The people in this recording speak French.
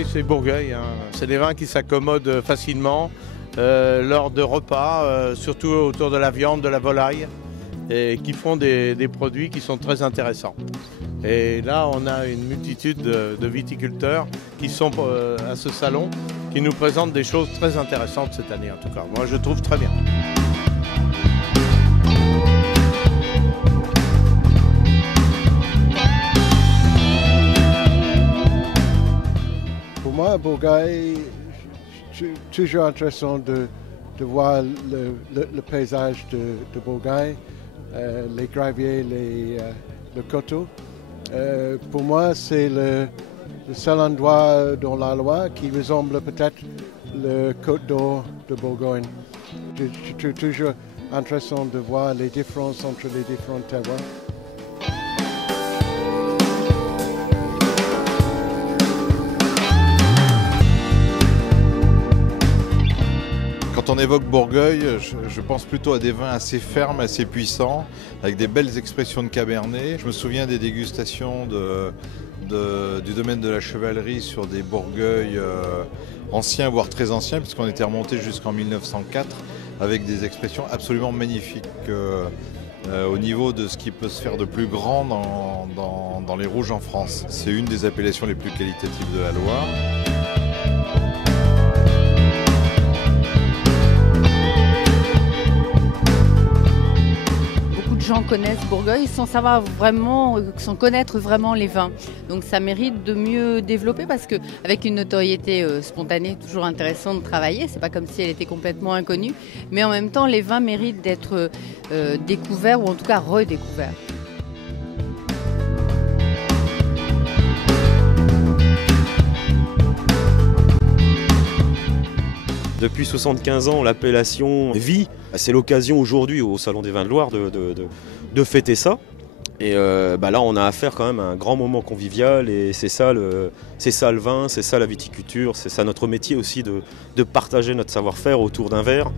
Bourgueil, c'est Bourgueil, hein. C'est des vins qui s'accommodent facilement lors de repas, surtout autour de la viande, de la volaille, et qui font des produits qui sont très intéressants. Et là, on a une multitude de viticulteurs qui sont à ce salon, qui nous présentent des choses très intéressantes cette année, en tout cas. Moi, je trouve très bien. Pour moi, Bourgueil, toujours intéressant de voir le paysage de Bourgueil, les graviers, le coteau. Pour moi, c'est le seul endroit dans la Loire qui ressemble peut-être le Côte d'Or de Bourgogne. C'est toujours intéressant de voir les différences entre les différents terroirs. Quand on évoque Bourgueil, je pense plutôt à des vins assez fermes, assez puissants, avec des belles expressions de Cabernet. Je me souviens des dégustations du domaine de la chevalerie sur des Bourgueils anciens, voire très anciens, puisqu'on était remonté jusqu'en 1904, avec des expressions absolument magnifiques au niveau de ce qui peut se faire de plus grand dans les rouges en France. C'est une des appellations les plus qualitatives de la Loire. Les gens connaissent Bourgueil sans connaître vraiment les vins. Donc ça mérite de mieux développer parce qu'avec une notoriété spontanée, toujours intéressant de travailler, c'est pas comme si elle était complètement inconnue, mais en même temps les vins méritent d'être découverts ou en tout cas redécouverts. Depuis 75 ans, l'appellation vit. C'est l'occasion aujourd'hui au Salon des Vins de Loire de fêter ça. Et là, on a affaire quand même à un grand moment convivial et c'est ça le vin, c'est ça la viticulture, c'est ça notre métier aussi de partager notre savoir-faire autour d'un verre.